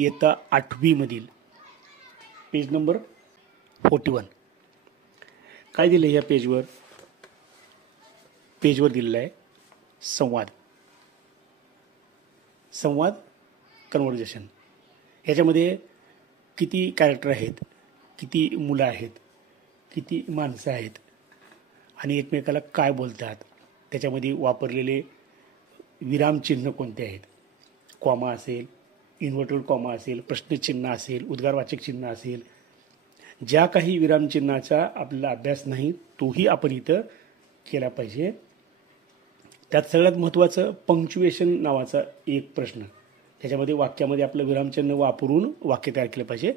इयत्ता 8वी मधील page number 41. काय दिलं या पेजवर दिलेलं आहे संवाद कन्व्हर्जेशन. ह्याच्यामध्ये किती कॅरेक्टर आहेत, किती मुलं आहेत, किती माणसं आहेत आणि एकमेकाला काय बोलतात, त्याच्यामध्ये वापरलेले विरामचिन्ह कोणते आहेत, कॉमा असेल, इन्व्हर्टेड कॉमा असेल, प्रश्नचिन्ह असेल, उद्गारवाचक चिन्ह असेल, ज्या काही विरामचिन्हाचा आपल्याला अभ्यास नाही तोही आपण इथं केला पाहिजे. त्यात सगळ्यात महत्त्वाचं पंक्च्युएशन नावाचा एक प्रश्न, त्याच्यामध्ये वाक्यामध्ये आपलं विरामचिन्ह वापरून वाक्य तयार केलं पाहिजे.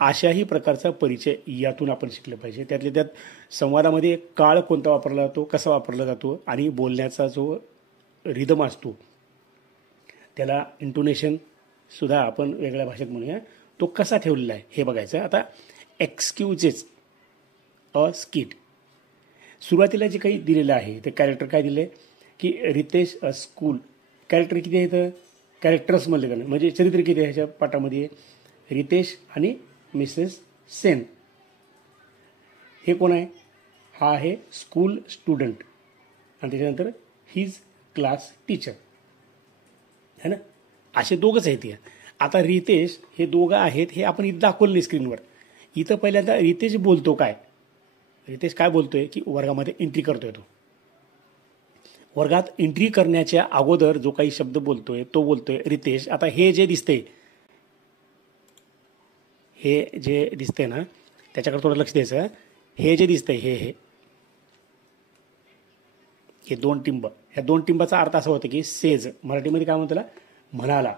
अशाही प्रकारचा परिचय यातून आपण शिकलं पाहिजे. त्यातल्या त्यात संवादामध्ये काळ कोणता वापरला जातो, कसा वापरला जातो आणि बोलण्याचा जो रिदम असतो त्याला इंटोनेशन सुद्धा आपण वेगळ्या भाषेत म्हणूया, तो कसा ठेवलेला आहे हे बघायचं. आता एक्सक्यूजेस अ स्किट, सुरुवातीला जे काही दिलेलं आहे ते कॅरेक्टर काय दिले की रितेश अ स्कूल. कॅरेक्टर किती आहेत, कॅरेक्टर्स म्हणले का, म्हणजे चरित्र किती आहे ह्याच्या पाठामध्ये, रितेश आणि मिसेस सेन. हे कोण आहे, हा आहे स्कूल स्टुडंट आणि त्याच्यानंतर हिज क्लास टीचर है ना, असे दोघंच आहेत. आता रितेश हे दोघं आहेत हे आपण इथं दाखवलं नाही स्क्रीनवर. इथं पहिल्यांदा रितेश बोलतो काय, रितेश काय बोलतोय की वर्गामध्ये एंट्री करतोय. तो वर्गात एंट्री करण्याच्या अगोदर जो काही शब्द बोलतोय तो बोलतोय रितेश. आता हे जे दिसते, हे जे दिसते ना त्याच्याकडे थोडं लक्ष द्यायचं. हे जे दिसतंय हे दोन टिंब, ह्या दोन टिंबाचा अर्थ असा होता की सेज, मराठीमध्ये काय म्हणतो, म्हणाला,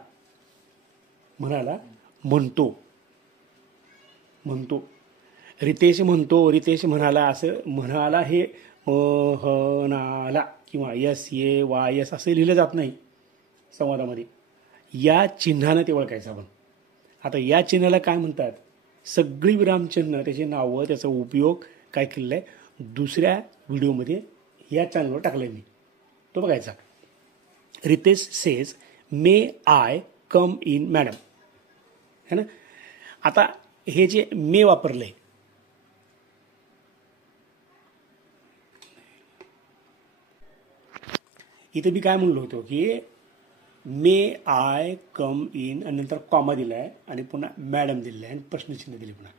म्हणतो. रितेश म्हणतो, रितेश म्हणाला, असं म्हणाला हे म्हणाला किंवा यस ये वा यस असं लिहिलं जात नाही संवादामध्ये. या चिन्हानं ते ओळखायचं आपण. आता या चिन्हाला काय म्हणतात, सगळी विरामचिन्ह, त्याची नावं, त्याचा उपयोग काय केलेला आहे दुसऱ्या व्हिडिओमध्ये या चॅनलवर टाकलं आहे मी, तो बघायचा. Ritesh says may I come in madam, है ना. आता हे जे मे वापरलं आहे, इथे मी काय म्हणलो होतो की मे आय कम इन आणि नंतर कॉमा दिला आहे आणि पुन्हा मॅडम दिलेलं आहे आणि प्रश्नचिन्ह दिले पुन्हा.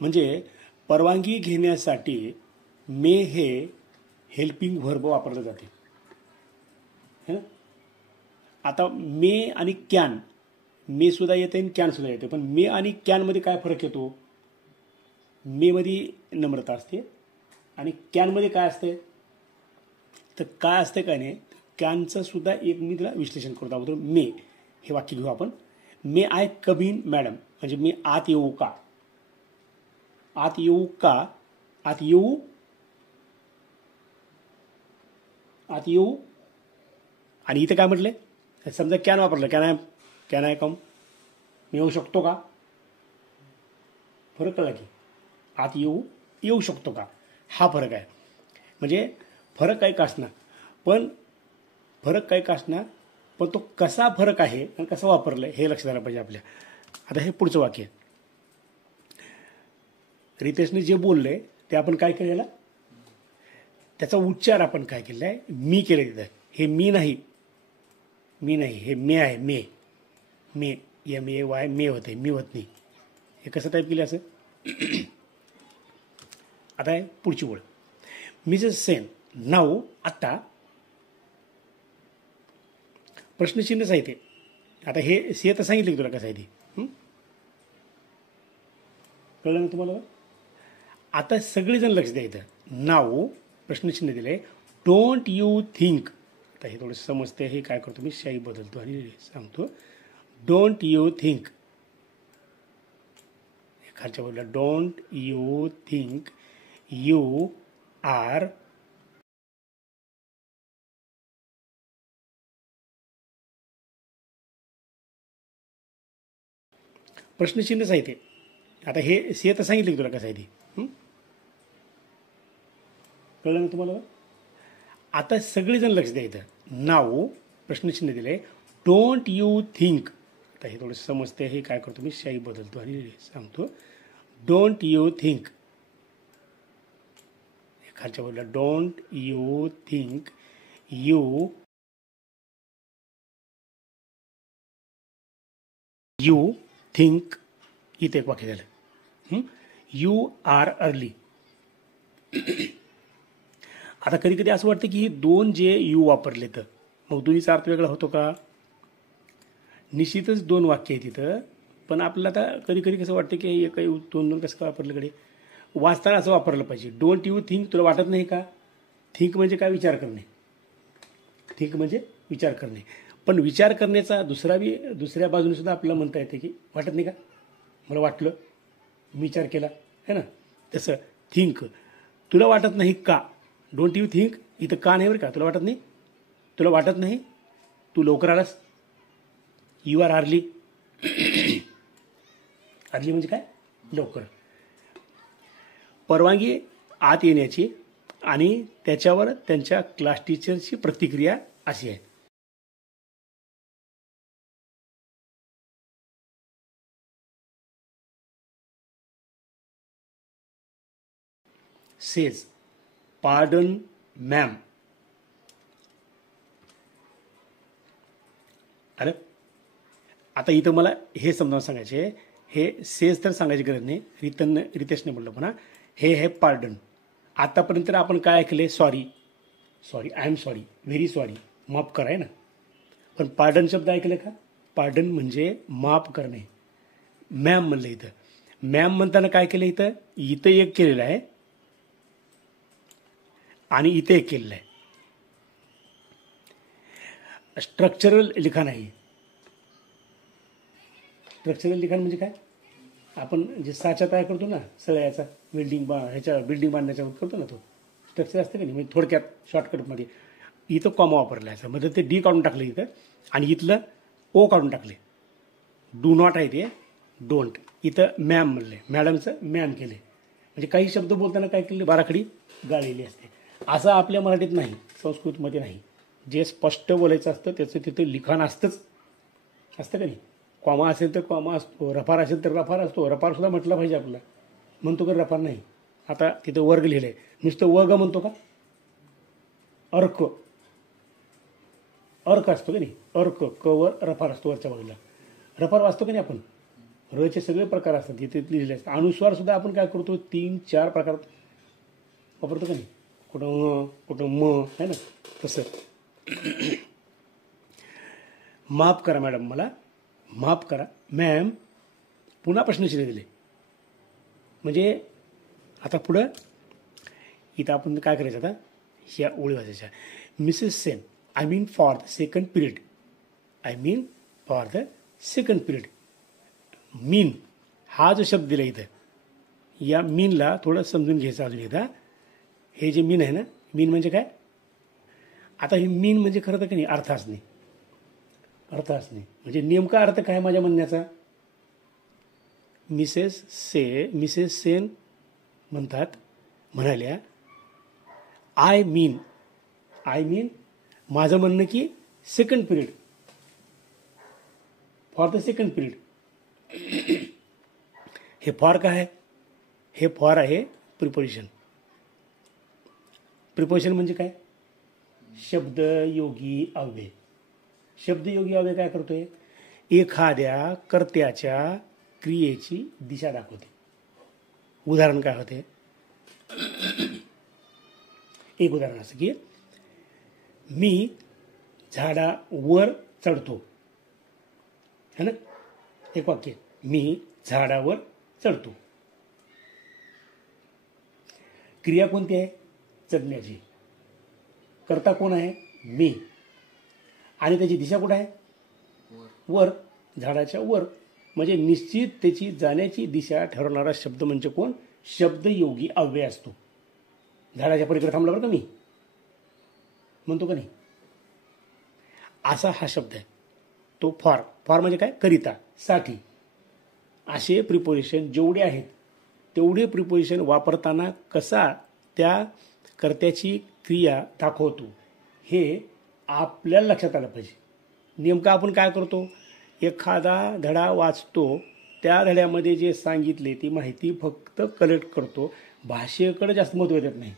म्हणजे परवानगी घेण्यासाठी मे हे हेल्पिंग व्हर्ब वापरलं जाते है ना. आता मे आणि कॅन, मे सुद्धा येते आणि कॅन सुद्धा येते, पण मे आणि कॅनमध्ये काय फरक येतो, मेमध्ये नम्रता असते आणि कॅनमध्ये काय असते, तर काय असते काय नाही, कॅनचं सुद्धा एक मी तिला विश्लेषण करतो अगोदर. मे हे वाक्य घेऊ आपण. मे आय कम इन मॅडम म्हणजे मी आत येऊ का, आत येऊ का, आत येऊ, आत येऊ. आणि इथे काय म्हटले, समजा कॅन वापरलं, कॅन आय कम, मी येऊ शकतो का, फरक कळला की आत येऊ शकतो का, हा फरक आहे. म्हणजे फरक काही का असणार, पण तो कसा फरक आहे आणि कसं वापरलं हे लक्षात आलं पाहिजे आपल्या. आता हे पुढचं वाक्य, रितेशने जे बोलले ते आपण काय केलेलं, त्याचा उच्चार आपण काय केलेला आहे, मी केले तिथं. हे मी नाही, हे मे आहे, मे एम ए वाय मे होते, मी होत नाही. हे कसं टाईप केलं असं. आता आहे पुढची ओळ, मिसेस सेन नाऊ, आता प्रश्नचिन्हच आहे ते. आता हे सी तर सांगितलं की तुला कसं आहे ते, कळलं ना तुम्हाला. आता सगळेजण लक्ष द्यायचं. नाऊ प्रश्नचिन्ह दिले, डोंट यू थिंक. आता हे थोडंसं समजते, हे काय करतो मी, शाई बदलतो आणि सांगतो. डोंट यू थिंक, खालच्या बोलला, don't you think you are प्रश्नचिन्हच आहे ते. आता हे सी तर सांगितलं की तुला कसं आहे ते, कळलं ना तुम्हाला. आता सगळेजण लक्ष द्यायचं. नाऊ प्रश्नचिन्ह दिले, डोंट यू थिंक. आता हे थोडंसं समजते, हे काय करतो मी शाई बदलतो आणि सांगतो. डोंट यू थिंक, खालच्या बाजूला don't you think you think, इथे एक वाक्य झालं. You are early. आता कधी कधी असं वाटतं की हे दोन जे यू वापरले तर मग दोन्हीचा अर्थ वेगळा होतो का? निश्चितच दोन वाक्य आहेत तिथं, पण आपल्याला आता कधी कधी कसं वाटतं की एक दोन दोन कसं काय वापरलं कडे, वाचताना असं वापरलं पाहिजे. डोंट यू थिंक, तुला वाटत नाही का? थिंक म्हणजे काय? विचार करणे. थिंक म्हणजे विचार करणे. पण विचार करण्याचा दुसऱ्या बाजूने सुद्धा आपल्याला म्हणता येते की वाटत नाही का, मला वाटलं, मी विचार केला, है ना. तसं थिंक, तुला वाटत नाही का? डोंट यू थिंक, इथं का नाही बरं का, तुला वाटत नाही, तुला वाटत नाही, तू लवकर आलास. You are early. अर्ली म्हणजे काय? लवकर. परवानगी आत येण्याची आणि त्याच्यावर त्यांच्या क्लास टीचरची प्रतिक्रिया अशी आहे. Says, pardon ma'am. अरे आता इथं मला हे समजावून सांगायचे, हे सेज तर सांगायची गरज नाही, रितेशने म्हटलं पण हे आहे पार्डन. आतापर्यंत आपण काय ऐकले? Sorry, I am sorry, very sorry, माफ करा, आहे ना. पण पार्डन शब्द ऐकले का? पार्डन म्हणजे माफ करणे. मॅम म्हणलं इथं. मॅम म्हणताना काय केलं? इथं एक केलेलं आहे आणि इथे एक केलेलं आहे. स्ट्रक्चरल लिखाण आहे. स्ट्रक्चरल लिखाण म्हणजे काय? आपण जे साचा तयार करतो ना सगळ्याचा, बिल्डिंग बांधण्याच्या करतो ना, तो स्ट्रक्चर असतं का नाही. म्हणजे थोडक्यात शॉर्टकटमध्ये इथं कॉमा वापरला आहे, म्हणजे ते डी काढून टाकलं इथं आणि इथलं ओ काढून टाकले. डू नॉट आहे ते डोंट. इथं मॅम म्हणले, मॅडमचं मॅम केले. म्हणजे काही शब्द बोलताना काय केले? बाराखडी गाळलेली असते. असं आपल्या मराठीत नाही, संस्कृतमध्ये नाही. जे स्पष्ट बोलायचं असतं त्याचं तिथं लिखाण असतं का नाही. कॉमा असेल तर कॉमा असतो, रफार असेल तर रफार असतो. रफारसुद्धा म्हटलं पाहिजे आपला, म्हणतो का रफार नाही. आता तिथं वर्ग लिहिलं आहे, नुसतं वर्ग म्हणतो का? अर्क असतो का नाही. अर्क, कवर रफार असतो वरच्या बाजूला. रफार वाचतो का नाही आपण? रचे सगळे प्रकार असतात तिथे लिहिलेले असतात. अनुस्वार सुद्धा आपण काय करतो? 3-4 प्रकार वापरतो का नाही. कुठं म आहे ना, तसं. माफ करा मॅडम, मला माफ करा. मॅम, पुन्हा प्रश्नचिन्ह दिले. म्हणजे आता पुढं इथं आपण काय करायचं? आता ह्या ओळी वाचायच्या. Mrs Sen, I mean for the second period. Mean हा जो शब्द दिला इथं, या मीनला थोडं समजून घ्यायचं अजून एकदा. हे जे मीन आहे ना, मीन म्हणजे काय? आता हे मीन म्हणजे खरं तर की नाही अर्थ असणे. म्हणजे नेमका अर्थ काय माझ्या म्हणण्याचा? मिसेस सेन म्हणाल्या, आय मीन माझं म्हणणं की second period, for the second period. हे फॉर काय आहे? हे फॉर आहे प्रिपोजिशन. प्रिपोजिशन म्हणजे काय? शब्दयोगी अव्यय. शब्दयोगी अव्यय काय करतोय? एखाद्या कर्त्याच्या क्रियेची दिशा दाखवते. उदाहरण काय होते? एक उदाहरण असं की मी झाडावर चढतो, है ना. एक वाक्य, मी झाडावर चढतो. क्रिया कोणती आहे? चढण्याची. कर्ता कोण आहे? मी. आणि त्याची दिशा कुठं आहे? वर, झाडाच्या वर. म्हणजे निश्चित त्याची जाण्याची दिशा ठरवणारा शब्द म्हणजे कोण? शब्दयोगी अव्यय असतो. झाडाच्या पलीकडे थांबला बरं का मी, म्हणतो का नाही, असा हा शब्द आहे तो फॉर म्हणजे काय? करिता, साठी. असे प्रिपोजिशन जेवढे आहेत तेवढे प्रिपोजिशन वापरताना कसा त्या कर्त्याची क्रिया दाखवतो हे आपल्याला लक्षात आलं पाहिजे. नेमकं आपण काय करतो? एखादा धडा वाचतो, त्या धड्यामध्ये जे सांगितले ती माहिती फक्त कलेक्ट करतो, भाषेकडे जास्त महत्त्व देत नाही.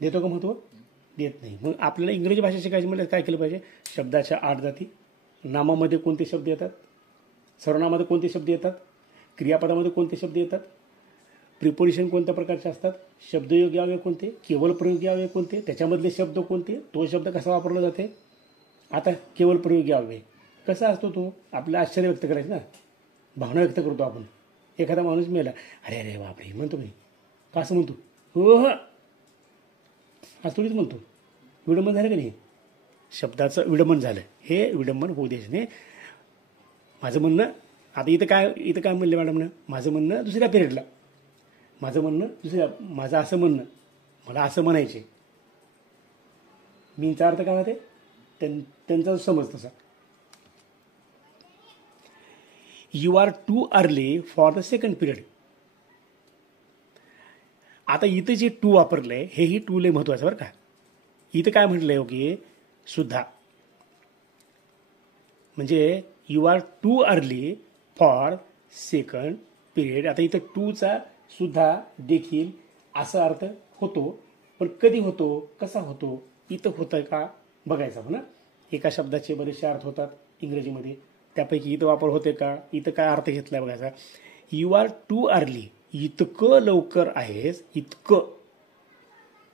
देतो का महत्त्व? देत नाही. मग आपल्याला इंग्रजी भाषा शिकायची म्हणजे काय केलं पाहिजे? शब्दाच्या 8 जाती, नामामध्ये कोणते शब्द येतात, सर्वनामामध्ये कोणते शब्द येतात, क्रियापदामध्ये कोणते शब्द येतात, प्रिपोजिशन कोणत्या प्रकारचे असतात, शब्दयोगी अव्यय कोणते, केवळ प्रयोगी अव्यय कोणते, त्याच्यामधले शब्द कोणते, तो शब्द कसा वापरला जाते. आता केवळ प्रयोगी अव्यय कसा असतो? तो आपलं आश्चर्य व्यक्त करायचं ना, भावना व्यक्त करतो आपण. एखादा माणूस मेला, अरे अरे बापरे म्हणतो मी, का असं म्हणतो? हो हो आज थोडीच म्हणतो. विडंबन झालं का नाही? शब्दाचं विडंबन झालं. हे विडंबन होऊ द्यायचं नाही. माझं म्हणणं आता इथं काय म्हणलं मॅडमनं? माझं म्हणणं दुसऱ्या पिरियडला, माझं असं म्हणणं, मला असं म्हणायचे, मीचा अर्थ काय होते त्यांचा समज तसा. You are too early for the second period. आता इथं जे टू वापरलंय हेही टू लय महत्वाचं बरं का. इथं काय म्हटलंय की सुद्धा, म्हणजे you are too early for second period. आता इथं टूचा सुद्धा देखील असा अर्थ होतो, पण कधी होतो, कसा होतो, इथं होतं का बघायचं आपण. एका शब्दाचे बरेचसे अर्थ होतात इंग्रजीमध्ये, त्यापैकी इथं वापर होते का, इथं काय अर्थ घेतलाय बघायचा. यू आर टू अर्ली, इतकं लवकर आहेस, इतकं,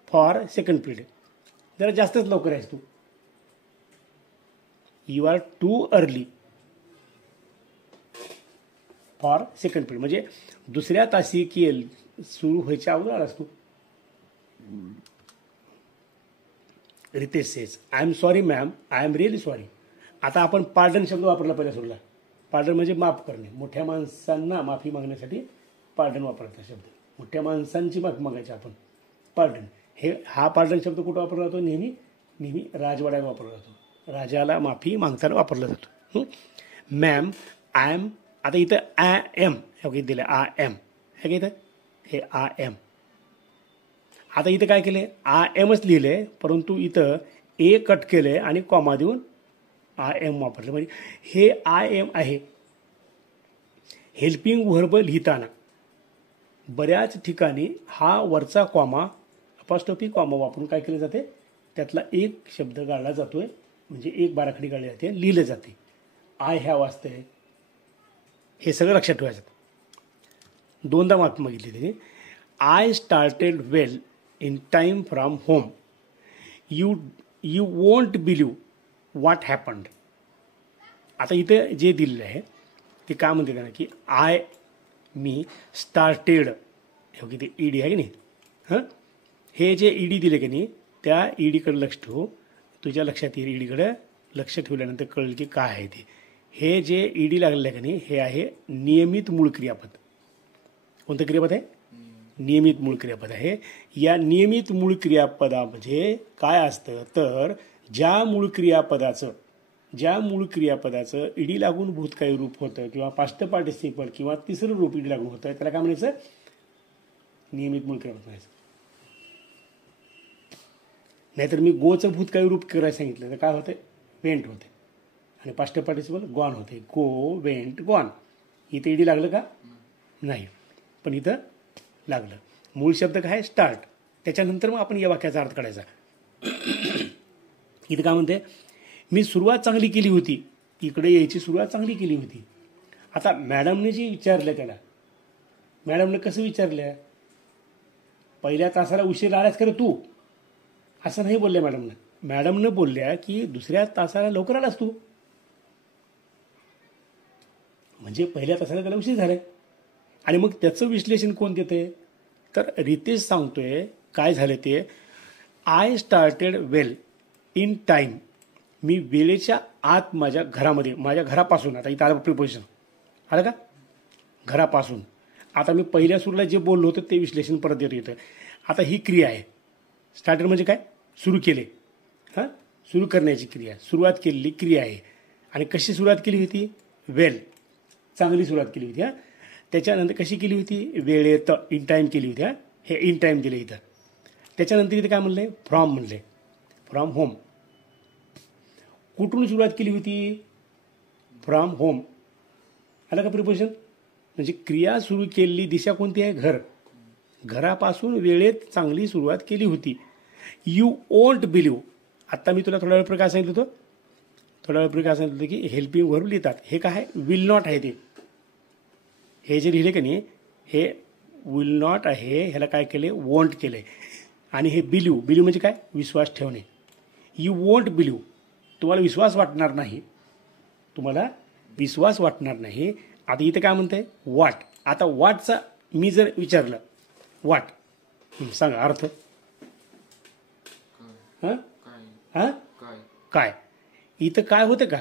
फॉर सेकंड पिरियड, जरा जास्तच लवकर आहेस तू. You are too early for second period म्हणजे दुसऱ्या तासिकेल सुरू व्हायच्या अगोदर आलास तू. Ritesh says, I am sorry ma'am, I am really sorry. आता आपण पार्डन शब्द वापरला पहिल्या सुरूला. पार्डन म्हणजे माफ करणे. मोठ्या माणसांना माफी मागण्यासाठी पार्डन वापरायचा शब्द. मोठ्या माणसांची माफी मागायची आपण, पार्डन. हा पार्डन शब्द कुठं वापरला जातो? नेहमी राजवाड्यात वापरला जातो. राजाला माफी मागताना वापरला जातो. Ma'am, I am. आता इथं आय एम हे दिलं, आय एम हे इथं हे आय एम. आता इथं काय केले? आय एमच लिहिले, परंतु इथं ए कट केले आणि कॉमा देऊन आय एम वापरले. म्हणजे हे आय एम आहे. हेल्पिंग व्हर्ब लिहिताना बऱ्याच ठिकाणी हा वरचा कॉमा, अपॉस्ट्रोफी कॉमा वापरून काय केलं जाते, त्यातला एक शब्द गाळला जातोय, म्हणजे एक बाराखडी गाळली जाते, लिहिलं जाते. आय हॅव असते. हे सगळं लक्षात ठेवायचं. दोनदा माफी मागितली त्याने. I started well in time from home. You won't believe what happened. आता इथं जे दिलेलं आहे ते काय म्हणते ना, की मी स्टार्टेड, हे किती ईडी आहे की नाही. हां, हे जे ईडी दिले की नाही, त्या ईडीकडे लक्ष ठेवू. तुझ्या लक्षात येईल, ईडीकडे लक्ष ठेवल्यानंतर कळेल की काय आहे ते. हे जे ईडी लागलेलं आहे की नाही, हे आहे नियमित मूळ क्रियापद. कोणतं क्रियापद आहे? नियमित मूळ क्रियापद आहे. या नियमित मूळ क्रियापदामध्ये काय असतं तर ज्या मूळ क्रियापदाचं ईडी लागून भूतकाळी रूप होतं किंवा पास्ट पार्टिसिपल किंवा तिसरं रूप ईडी लागून होतं, त्याला काय म्हणायचं? नियमित मूळ क्रियापद म्हणायचं. नाहीतर मी गोचं भूतकाळी रूप करायला सांगितलं तर काय होतं? वेंट होते. आणि पास्ट पार्टिसिपल गॉन होते. गो, वेंट, गॉन. इथं ईडी लागलं का? नाही, पण इथं लागलं. मूळ शब्द काय? स्टार्ट. त्याच्यानंतर मग आपण या वाक्याचा अर्थ काढायचा. इथं काय म्हणते? मी सुरुवात चांगली केली होती. इकडे यायची सुरुवात चांगली केली होती. आता मॅडमने जे विचारलं त्याला, मॅडमने कसं विचारलं? पहिल्या तासाला उशीर आलास खरं तू, असं नाही बोलल्या मॅडमनं. मॅडमनं बोलल्या की दुसऱ्या तासाला लवकर आलास तू, म्हणजे पहिल्या तासाला त्याला उशीर झालाय. आणि मग त्याचं विश्लेषण कोण देते तर रितेश सांगतोय काय झालं ते. I started well in time. मी वेळेच्या आत माझ्या घरामध्ये, माझ्या घरापासून, आता इथं आलं प्रिपोजिशन आलं का, घरापासून. आता मी पहिल्या सुरूला जे बोललो होतं ते विश्लेषण परत देतो इथं. आता ही क्रिया आहे. स्टार्टेड म्हणजे काय? सुरू केले. हां, सुरू करण्याची क्रिया, सुरुवात केलेली क्रिया आहे. आणि कशी सुरुवात केली होती? वेल, चांगली सुरुवात केली होती. हां, त्याच्यानंतर कशी केली होती? वेळेत, इन टाईम केली होती. हां, हे इन टाईम दिलं इथं. त्याच्यानंतर इथं काय म्हणलं? फ्रॉम म्हणले, फ्रॉम होम. कुठून सुरुवात केली होती? From home. आलं का प्रिपोजिशन? म्हणजे क्रिया सुरू केलेली दिशा कोणती आहे? घर. घरापासून वेळेत चांगली सुरुवात केली होती. You won't believe. आत्ता मी तुला थोड्या वेळ काय सांगितलं होतं? थोड्या वेळ काय सांगितलं होतं की हेल्पिंग व्हर्ब लिहितात. हे काय आहे? विल नॉट आहे ते. हे जे लिहिले की नाही हे विल नॉट आहे. ह्याला काय केले? वॉन्ट केले. आणि हे बिलीव्ह. बिलीव्ह म्हणजे काय? विश्वास ठेवणे. You won't believe. तुम्हाला विश्वास वाटणार नाही. तुम्हाला विश्वास वाटणार नाही. आता इथे काय म्हणतंय? वाट. आता वाटचा मी जर विचारलं वाट सांगा अर्थ. हां हां काय? इथं काय होतं का?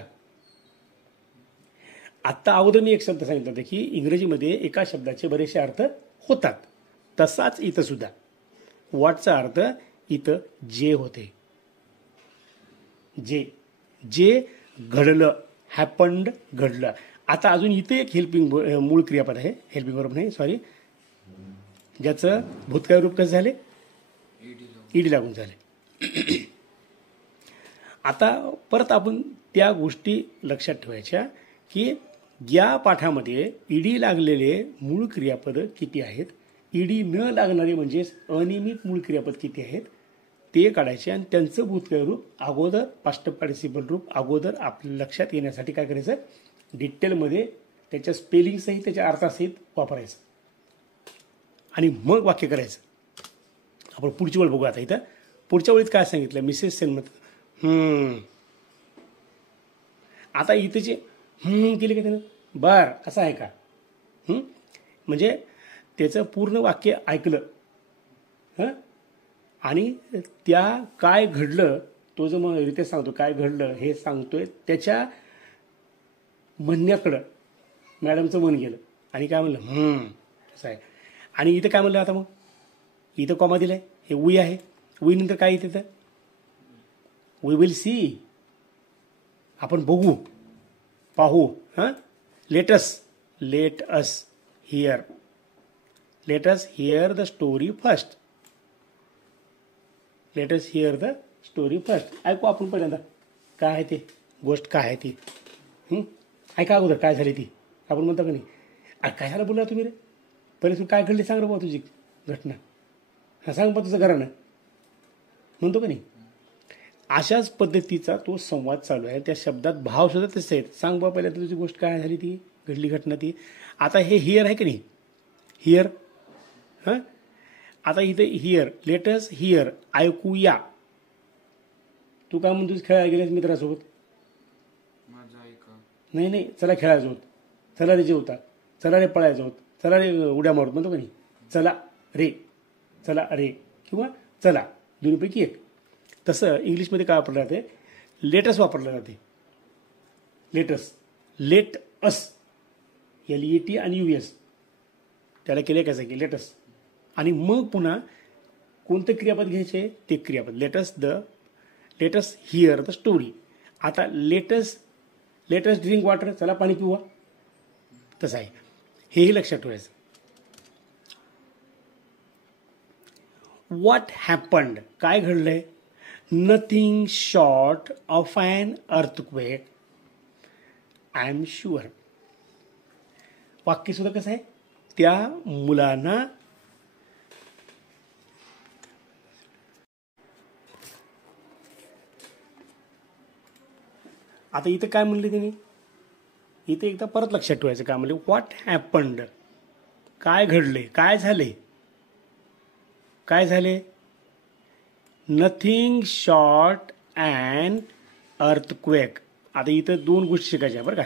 आत्ता अगोदर मी एक शब्द सांगितला होता की इंग्रजीमध्ये एका शब्दाचे बरेचसे अर्थ होतात. तसाच इथं सुद्धा वाटचा अर्थ इथं जे होते. जे घडलं. हॅपन्ड घडलं. आता अजून इथे एक हेल्पिंग मूळ क्रियापद आहे. हेल्पिंग वर्ब नाही सॉरी. ज्याचं भूतकाळ रूप कसं झाले? ईडी लागून झाले. आता परत आपण त्या गोष्टी लक्षात ठेवायच्या की या पाठामध्ये ईडी लागलेले मूळ क्रियापद किती आहेत, ईडी न लागणारे म्हणजेच अनियमित मूळ क्रियापद किती आहेत ते काढायचे आणि त्यांचं भूतकाळ रूप अगोदर पास्ट पार्टिसिपल रूप अगोदर आपल्या लक्षात येण्यासाठी काय करायचं? डिटेलमध्ये त्याच्या स्पेलिंगसहित त्याच्या अर्थासहित वापरायचं आणि मग वाक्य करायचं. आपण पुढची वेळ बघू. आता इथं पुढच्या वेळीत काय सांगितलं? मिसेस सेनमत आता इथे जे केले का त्यानं? बर असं आहे का? म्हणजे त्याचं पूर्ण वाक्य ऐकलं हां आणि त्या काय घडलं तो जो मग रीते सांगतो काय घडलं हे सांगतोय त्याच्या म्हणण्याकडं मॅडमचं मन गेलं आणि काय म्हणलं असं आहे. आणि इथं काय म्हणलं? आता मग इथं कॉमा दिलाय. हे वी आहे. वी नंतर काय येते? तर वी विल सी. आपण बघू पाहू. हां let us here. Let us here the story first. Let us here the story first. ऐकू आपण पहिल्यांदा काय आहे ते गोष्ट काय आहे ती. ऐका अगोदर काय झाली ती. आपण म्हणतो का नाही अरे काय झालं बोला तुम्ही रे पहिले तू काय घडली सांग रे बाबा तुझी घटना. हा सांग बा तुझं घरानं म्हणतो का नाही. अशाच पद्धतीचा तो संवाद चालू आहे. त्या शब्दात भाव सुद्धा तसे आहेत. सांग बा पहिल्या तुझी गोष्ट काय झाली ती घडली घटना ती. आता हे हिअर आहे की नाही हिअर. हां आता इथे हिअर लेटस हिअर ऐकूया. तू काय म्हणतोस खेळायला गेलेस मित्रासोबत? नाही चला खेळायचं होत. चला रे जेवता. चला रे पळायचं होत. चला रे उड्या मारत म्हणतो का नाही. चला रे किंवा चला दोन्हीपैकी एक. तसं इंग्लिशमध्ये काय वापरलं जाते? लेटस वापरलं जाते. लेट अस LET आणि US त्याला केले कसं की लेटस आणि मग पुन्हा कोणतं क्रियापद घ्यायचे ते क्रियापद. Let's hear the story. आता लेटस ड्रिंक वॉटर. चला पाणी पिऊया. तसं आहे. हेही लक्षात ठेवायचं. व्हॉट हॅपन्ड काय घडलंय? Nothing short of an earthquake I am sure. वाक्य सुद्धा कसं आहे? त्या मुलांना आता इथं काय म्हणले त्यांनी? इथे एकदा परत लक्षात ठेवायचं काय म्हणले? व्हॉट हॅपन्ड काय घडले? काय झाले? Nothing short an earthquake. आता इथं दोन गोष्टी शिकायच्या बरं का.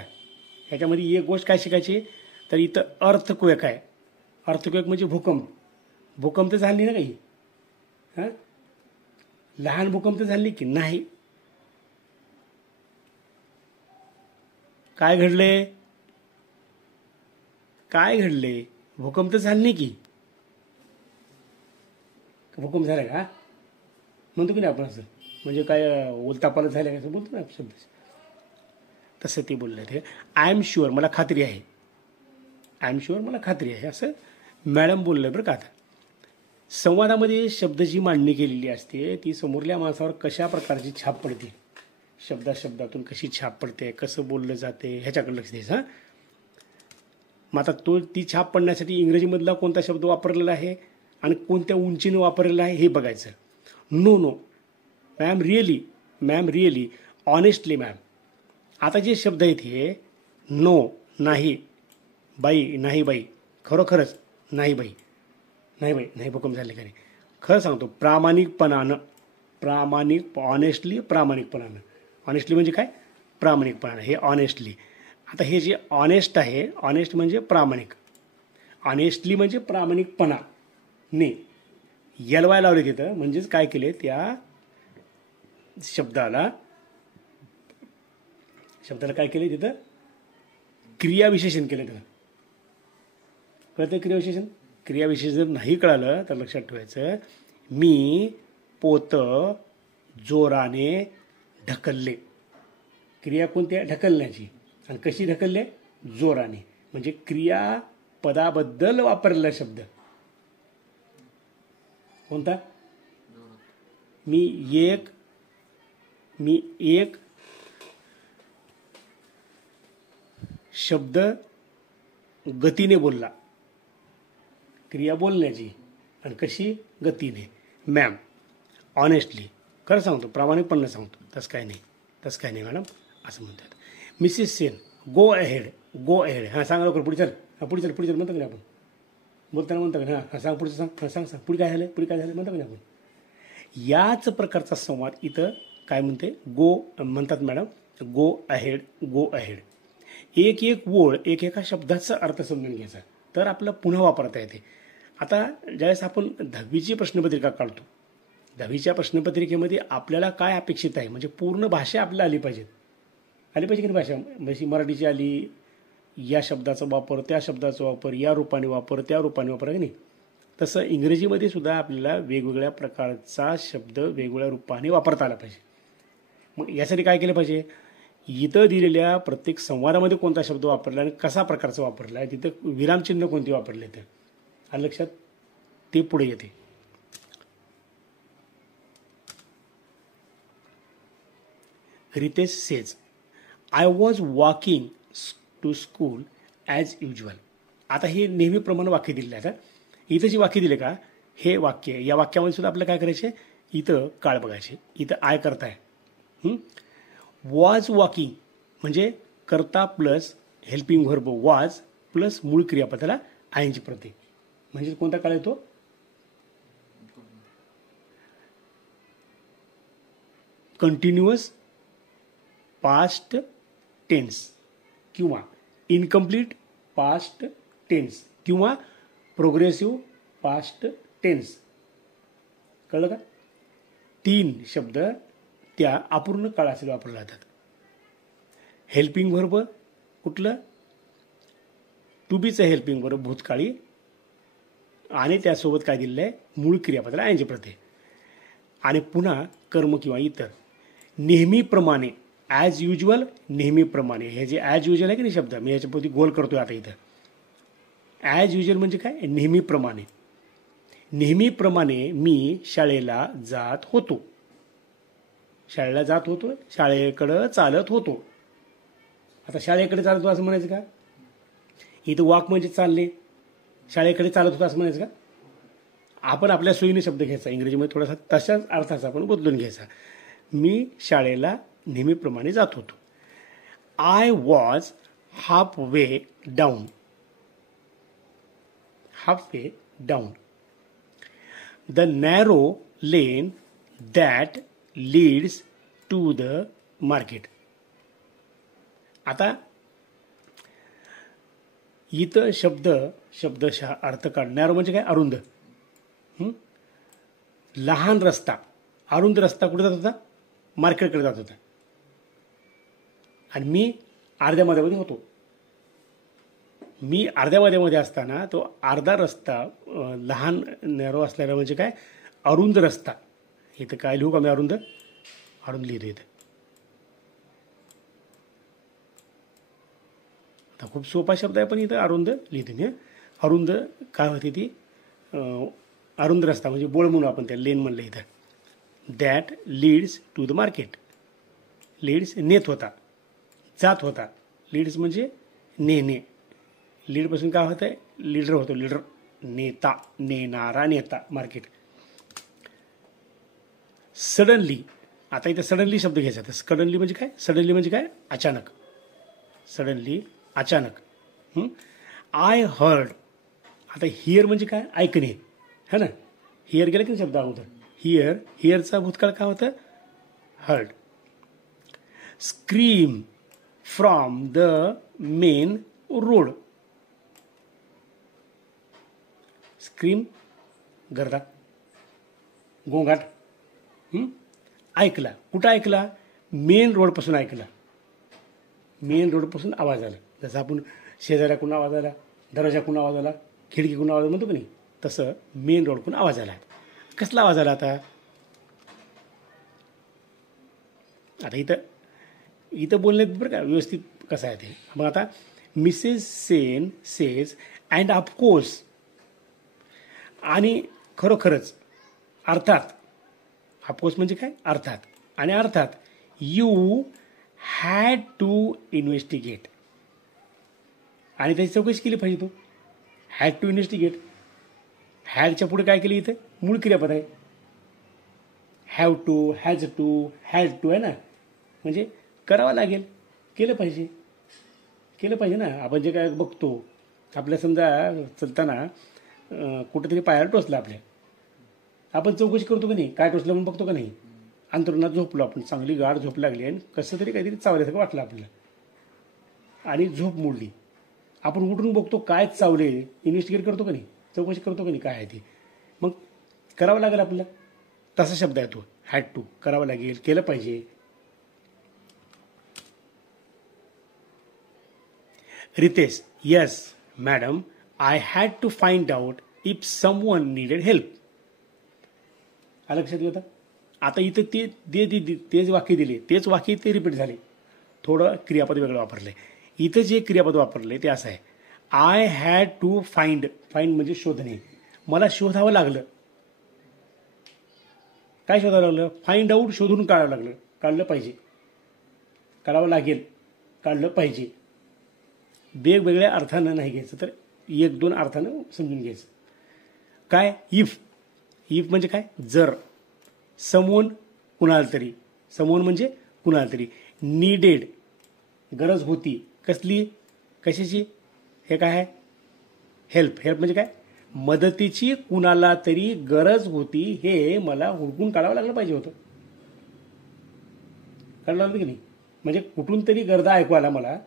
ह्याच्यामध्ये एक गोष्ट काय शिकायची तर इथं अर्थक्वेक आहे. अर्थक्वेक म्हणजे भूकंप तर झाली ना काही. हां लहान भूकंप तर झाली की नाही. काय घडले? भूकंप तर झाले नाही की. भूकंप झाला का म्हणतो की नाही आपण असं म्हणजे काय उलतापालत झालं असं बोलतो ना शब्द. तसं ते बोलले ते. आय एम शुअर मला खात्री आहे. मला खात्री आहे असं मॅडम बोललं बरं का. आता संवादामध्ये शब्द जी मांडणी केलेली असते ती समोरल्या माणसावर कशा प्रकारची छाप पडते शब्दातून कशी छाप पडते, कसं बोललं जाते ह्याच्याकडे लक्ष द्यायचं हां. मग आता ती छाप पडण्यासाठी इंग्रजीमधला कोणता शब्द वापरलेला आहे आणि कोणत्या उंचीनं वापरलेला आहे हे बघायचं. No no ma'am really honestly ma'am. आता जे शब्द आहेत हे नो नाही बाई, नाही बाई, खरोखरच नाही बाई, नाही बाई, नाही भूकंप झाले का नाही, खरं सांगतो प्रामाणिकपणानं, ऑनेस्टली प्रामाणिकपणानं. ऑनेस्टली म्हणजे काय, प्रामाणिकपणानं, हे ऑनेस्टली. आता हे जे ऑनेस्ट आहे, ऑनेस्ट म्हणजे प्रामाणिक, ऑनेस्टली म्हणजे प्रामाणिकपणा ने YY लावले तिथं. म्हणजेच काय केले, त्या शब्दाला काय केले तिथं, क्रियाविशेषण केलं तिथं. कळतं क्रियाविशेषण जर नाही कळालं तर लक्षात ठेवायचं, मी पोतं जोराने ढकलले. क्रिया कोणती आहे, ढकलण्याची. आणि कशी ढकलले, जोराने. म्हणजे क्रियापदाबद्दल वापरलेला शब्द कोणता, मी एक शब्द गतीने बोलला. क्रिया बोलण्याची आणि कशी, गतीने. मॅम ऑनेस्टली, खरं सांगतो, प्रामाणिकपणे सांगतो, तसं काय नाही मॅडम, असं म्हणतात. Mrs Sen go ahead. हां सांगा लवकर, पुढे चल म्हणतो की नाही आपण, बोलताना म्हणतो का हां सांग, पुढचं सांग पुढे काय झालं म्हणतो की नाही आपण. याच प्रकारचा संवाद इथं काय म्हणते, गो म्हणतात मॅडम, गो अहेड. एक ओळ एका शब्दाचा अर्थ समजून घ्यायचा, तर आपलं पुन्हा वापरता येते. आता ज्यावेळेस आपण 10वीची प्रश्नपत्रिका काढतो, 10वीच्या प्रश्नपत्रिकेमध्ये आपल्याला काय अपेक्षित आहे, म्हणजे पूर्ण भाषा आपल्याला आली पाहिजे की नाही. भाषा म्हणजे मराठीची आली, या शब्दाचा वापर, त्या शब्दाचा वापर, या रूपाने वापर, त्या रूपाने वापर, आहे की नाही. तसं इंग्रजीमध्ये सुद्धा आपल्याला वेगवेगळ्या प्रकारचा शब्द वेगवेगळ्या रूपाने वापरता आला पाहिजे. मग यासाठी काय केलं पाहिजे, इथं दिलेल्या प्रत्येक संवादामध्ये कोणता शब्द वापरला आणि कसा प्रकारचा वापरला आहे, तिथं विरामचिन्ह कोणती वापरले तर आणि लक्षात ते पुढे येते. Ritesh says I was walking to school as usual. आता हे नेहमीप्रमाणे वाक्य दिलेलं आहे. इथं जी वाक्य दिले का, हे वाक्य, या वाक्यामध्ये सुद्धा आपल्याला काय करायचे, इथं काळ बघायचे. इथं आय करताय, वॉज वॉकिंग म्हणजे करता plus helping verb was plus मूळ क्रियापदाला आयएनजी प्रत्यय. म्हणजे कोणता काळ येतो, कंटिन्युअस पास्ट टेन्स किंवा इनकम्प्लीट पास्ट टेन्स किंवा प्रोग्रेसिव्ह पास्ट टेन्स. कळलं का. 3 शब्द त्या अपूर्ण काळासाठी वापरले जातात. हेल्पिंग व्हर्ब कुठलं, टू बीचं हेल्पिंग व्हर्ब भूतकाळी आणि त्यासोबत काय दिलेलं आहे, मूळ क्रियापदाला आयएनजी प्रत्यय. आणि पुन्हा कर्म किंवा इतर. नेहमीप्रमाणे ॲज युजल, नेहमीप्रमाणे. हे जे ॲज युजल आहे की नाही शब्द, मी याच्यापुढे गोल करतोय आता इथं. ॲज युजल म्हणजे काय, नेहमीप्रमाणे. नेहमीप्रमाणे मी शाळेला जात होतो. शाळेकडं चालत होतो. आता शाळेकडे चालत होतो असं म्हणायचं का, इथं वॉक म्हणजे चालले, शाळेकडे चालत होतं असं म्हणायचं का. आपण आपल्या सोयीने शब्द घ्यायचा, इंग्रजीमध्ये थोडासा तशाच अर्थाचा आपण बदलून घ्यायचा. मी शाळेला नेहमीप्रमाणे जात होतो. I was half way down. The narrow lane that leads to the market. आता इथं शब्दशः अर्थ काढणार म्हणजे काय, अरुंद. लहान रस्ता, अरुंद रस्ता कुठे जात होता, मार्केटकडे जात होता. आणि मी अर्ध्या मध्ये होतो. मी अर्ध्या मध्ये असताना तो अर्धा रस्ता लहान नॅरो असलेला म्हणजे काय, अरुंद रस्ता. इथं काय लिहू का मी, अरुंद लिहितो इथं. आता खूप सोपा शब्द आहे पण इथं अरुंद लिहितो मी. अरुंद काय होती ती, अरुंद रस्ता म्हणजे बोळ म्हणून आपण त्या लेन म्हणलं इथं. That leads to the market. Leads नेत होता, जात होता. लीड्स म्हणजे नेणे. लीडपासून काय होतं आहे, लीडर होतो. लीडर नेता, नेणारा नेता. मार्केट. सडनली, आता इथे सडनली शब्द घ्यायचा. तर सडनली म्हणजे काय, सडनली म्हणजे काय, अचानक. सडनली, अचानक. आय हर्ड, आता हिअर म्हणजे काय, ऐकणे, है ना. हिअर गेलं की शब्द अगोदर. हिअर, हिअरचा भूतकाळ काय होतं, heard. Scream from the main road. Scream, गर्दा, गोंगाट. ऐकला, कुठं ऐकला, मेन रोडपासून ऐकला. मेन रोडपासून आवाज आला. जसं आपण शेजाऱ्याकडून आवाज आला, दरवाजाकडून आवाज आला, खिडकीकडून आवाज म्हणतो की नाही, तसं मेन रोडकडून आवाज आला. कसला आवाज आला आता, आता इथं बोलण्यात बरं का व्यवस्थित कसं आहे ते. मग आता Mrs Sen says and of course, आणि खरोखरच, अर्थात. ऑफकोर्स म्हणजे काय, अर्थात. आणि अर्थात, यू हॅड टू इन्व्हेस्टिगेट, आणि त्याची चौकशी केली पाहिजे. तो हॅड टू इन्व्हेस्टिगेट, हॅडच्या पुढे काय केली इथे, मूळ क्रियापद आहे. Have to, has to, had to आहे ना, म्हणजे करावं लागेल, केलं पाहिजे. केलं पाहिजे ना. आपण जे काय बघतो, आपल्या समजा चलताना कुठेतरी पायाला टोचलं आपल्या, आपण चौकशी करतो का नाही, काय टोचलं म्हणून बघतो का नाही. अंतरुणात झोपलो आपण, चांगली गाढ झोप लागली आणि कसं तरी काहीतरी चावल्यासारखं वाटलं आपल्याला आणि झोप मोडली. आपण उठून बघतो काय चावले, इन्व्हेस्टिगेट करतो का नाही, चौकशी करतो का नाही काय आहे ते. मग करावं लागेल आपल्याला. तसा शब्द आहे तो, हॅड टू, करावं लागेल, केलं पाहिजे. Ritesh, yes madam, I had to find out if someone needed help. लक्षात घेता. आता इथं तेच वाक्य दिले, तेच वाक्य ते रिपीट झाले, थोडं क्रियापद वेगळं वापरलंय. इथं जे क्रियापद वापरलंय ते असं आहे, I had to find. Find म्हणजे शोधणे. मला शोधावं लागलं. काय शोधावं लागलं, फाइंड आउट, शोधून काढावं लागलं, काढलं पाहिजे, काढावं लागेल, काढलं पाहिजे. वेगवेगळ्या अर्थानं नाही घ्यायचं, तर एक दोन अर्थानं समजून घ्यायचं. काय, इफ. इफ म्हणजे काय, जर. समवन, कुणाला तरी. समवन म्हणजे कुणाला तरी. नीडेड, गरज होती. कसली, कशाची, हे काय आहे, हेल्प. हेल्प म्हणजे काय, मदतीची कुणाला तरी गरज होती, हे मला हुडकून काढावं लागलं पाहिजे होतं. काढावं लागलं की नाही, म्हणजे कुठून तरी गर्दा ऐकू आला मला,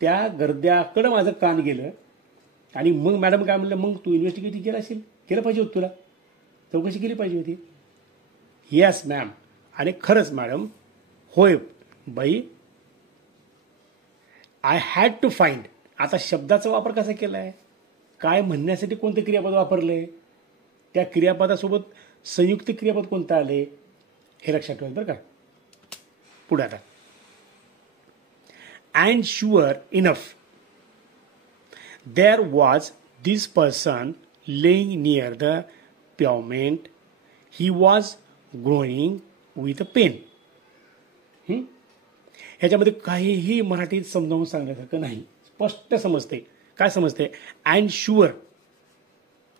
त्या गर्द्याकडं माझं कान गेलं आणि मग मॅडम काय म्हणलं, मग तू इन्व्हेस्टिगेट केलं असेल, केलं पाहिजे होतं, तुला चौकशी केली पाहिजे होती. येस मॅम, आणि खरंच मॅडम, होय बाई. I had to find. आता शब्दाचा वापर कसा केला आहे, काय म्हणण्यासाठी कोणते क्रियापद वापरले, त्या क्रियापदासोबत संयुक्त क्रियापद कोणतं आले, हे लक्षात ठेवायचं बरं का. पुढे आता, and sure enough there was this person lying near the pavement, he was groaning with a pain. ह्याच्यामध्ये काहीही मराठीत समजावून सांगण्यासारखं नाही, स्पष्ट समजते. काय समजते, and sure.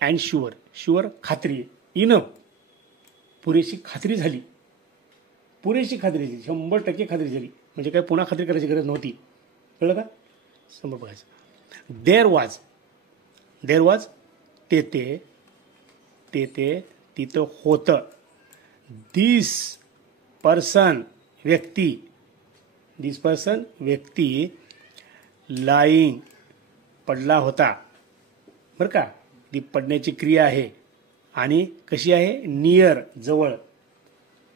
And sure, sure खात्री, इनफ पुरेशी खात्री झाली, पुरेशी खात्री झाली, 100% खात्री झाली, म्हणजे काय पुन्हा खात्री करायची गरज नव्हती. कळलं का, समोर बघायचं. देअर वॉज, देअर वॉज तेथे, तिथं होतं. दिस पर्सन व्यक्ती, दिस पर्सन व्यक्ती, लाईंग पडला होता, बरं का. ती पडण्याची क्रिया आहे आणि कशी आहे, नियर जवळ.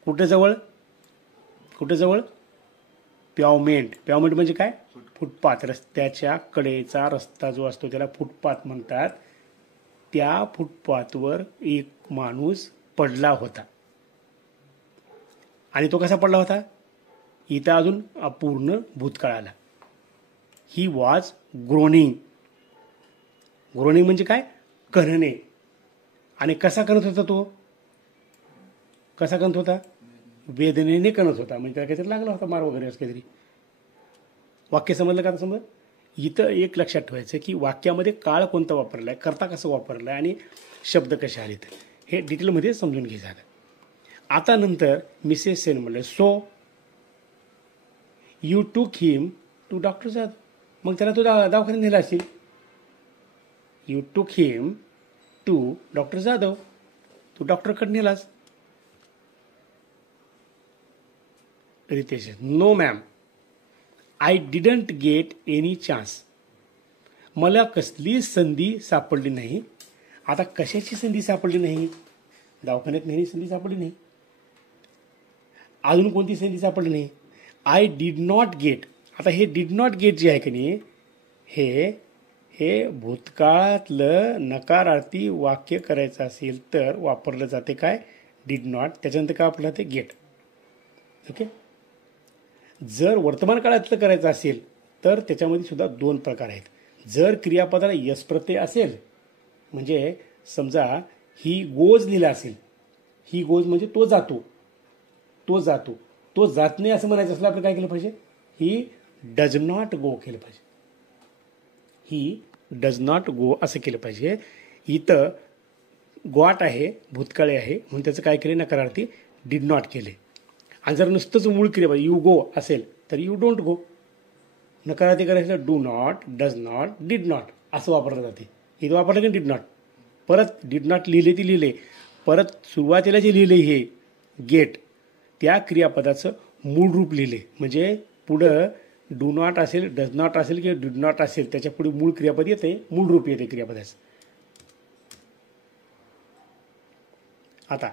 कुठं जवळ, कुठं जवळ, प्यावमेंट. प्यावमेंट म्हणजे काय, फुटपाथ. रस्त्याच्या कडेचा रस्ता जो असतो त्याला फुटपाथ म्हणतात. त्या फुटपाथवर एक माणूस पडला होता. आणि तो कसा पडला होता, इथं अजून अपूर्ण भूतकाळ आला. He was groaning. ग्रोनिंग म्हणजे काय, करणे. आणि कसा करत होता तो, कसा करत होता, वेदनेने कणत होता, म्हणजे त्याला काहीतरी लागला होता मार वगैरे असं काहीतरी. वाक्य समजलं का आता समजा. इथं एक लक्षात ठेवायचं की वाक्यामध्ये काळ कोणता वापरला आहे, कर्ता कसं वापरला आहे आणि शब्द कसे आलेत हे डिटेलमध्ये समजून घ्यायचं आहे. आता नंतर मिसेस सेन म्हणले, so you took him to Doctor Jadhav. मग त्याला तो दवाखान्यात नेला असेल. You took him to Doctor Jadhav, तू डॉक्टरकडे नेलास. Ritesh, no ma'am, I didn't get any chance. मला कसली संधी सापडली नाही. आता कशाची संधी सापडली नाही? दवाखान्यात नेहमी संधी सापडली नाही. अजून कोणती संधी सापडली नाही? I did not gate. आता हे डिड नॉट गेट जे आहे की नाही, हे भूतकाळातलं नकारार्थी वाक्य करायचं असेल तर वापरलं जाते काय? Did not. त्याच्यानंतर काय वापरलं जाते? गेट. ओके. जर वर्तमान काळातलं करायचं असेल तर त्याच्यामध्ये सुद्धा दोन प्रकार आहेत. जर क्रियापदाला यस प्रत्यय असेल, म्हणजे समजा ही गोज लिहिला असेल, ही गोज म्हणजे तो जातो, तो जातो, तो जात नाही असं म्हणायचं असलं आपण काय केलं पाहिजे? ही डज नॉट गो केलं पाहिजे. ही डज नॉट गो असं केलं पाहिजे. इथं गॉट आहे, भूतकाळी आहे, म्हणून त्याचं काय केले? नकारार्थी डिड नॉट केले. आणि जर नुसतंच मूळ क्रिया यू गो असेल तर यू डोंट गो. नकारार्थी करायचं do not, does not, did not असं वापरलं जाते. इथं वापरलं की डिड नॉट. परत डिड नॉट लिहिले ती लिहिले, परत सुरुवातीला जे लिहिले हे गेट, त्या क्रियापदाचं मूळ रूप लिहिले. म्हणजे पुढं डू नॉट असेल, डज नॉट असेल किंवा डिड नॉट असेल, त्याच्या पुढे मूळ क्रियापद येते, मूळ रूप येते क्रियापदाचं. आता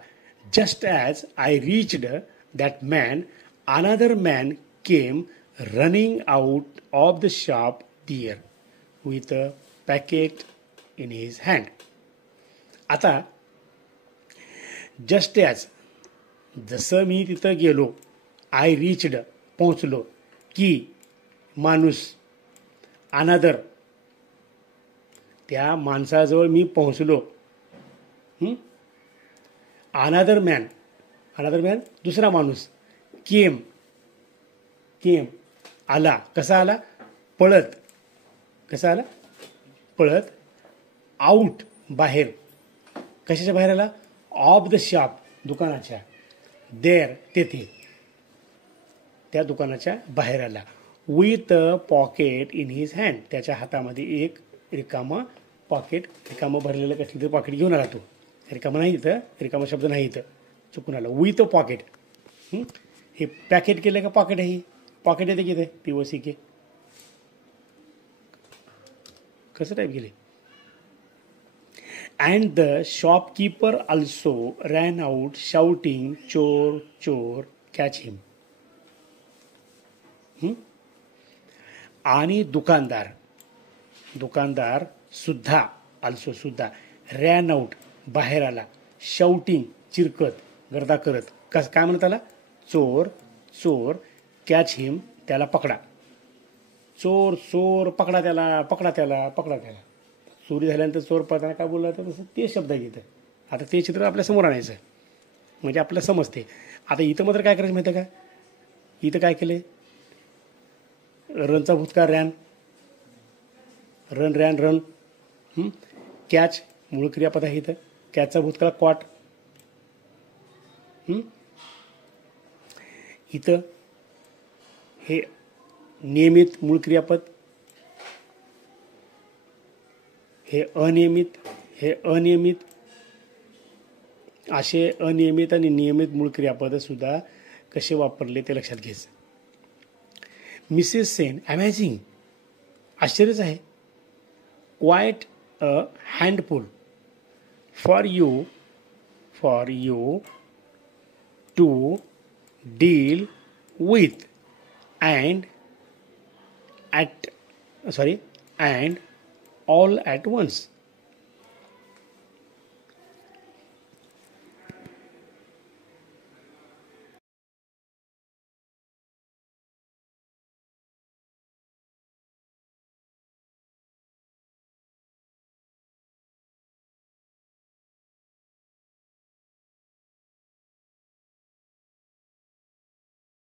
just as I reached that man, another man came running out of the shop there with a packet in his hand. आता जस्ट ॲज, जसं मी तिथं गेलो, आय रीच्ड पोहोचलो, की माणूस, अनादर त्या माणसाजवळ मी पोहोचलो. अनादर मॅन, अनादर मॅन दुसरा माणूस, केम, केम आला. कसा आला? पळत. कसा आला? पळत. आऊट बाहेर. कशाच्या बाहेर आला? ऑफ द शॉप दुकानाच्या. देअर तेथे, त्या दुकानाच्या बाहेर आला. With a pocket in his hand, त्याच्या हातामध्ये एक रिकामा पॉकेट, रिकामं भरलेलं कसलं तरी पॉकेट घेऊन आला. तो रिकामा नाही इथं, रिकामा शब्द नाही इथं, चुकून आला. With a pocket. हे पॅकेट केलं का पॉकेट आहे? पॉकेट येते की इथे POCK. कसं टाईप केले? And the shopkeeper also ran out shouting चोर चोर कॅच हिम. आणि दुकानदार, दुकानदार सुद्धा, ऑल्सो सुद्धा, रॅन आउट बाहेर आला, शाउटिंग चिरकत, गर्दा करत. काय म्हणत आला? चोर चोर, कॅच हिम त्याला पकडा. चोर चोर, पकडा त्याला, पकडा त्याला, पकडा त्याला. चोरी झाल्यानंतर चोर पळताना काय बोलला होता तसं ते शब्द घेतं. आता ते चित्र आपल्या समोर आणायचं म्हणजे आपल्याला समजते. आता इथं मात्र काय करायचं माहिती आहे का? इथं काय केले? रनचा भूतकाळ ran, run ran run. Catch मूळ क्रियापद आहे इथं. कॅचचा भूतकाळ कॉट. इथं हे नियमित मूळ क्रियापद, हे अनियमित, हे अनियमित. असे अनियमित आणि नियमित मूळ क्रियापद सुद्धा कसे वापरले ते लक्षात घ्यायचं. मिसेस सेन, अमेझिंग, आश्चर्यच आहे. Quite a handful for you to deal with and all at once.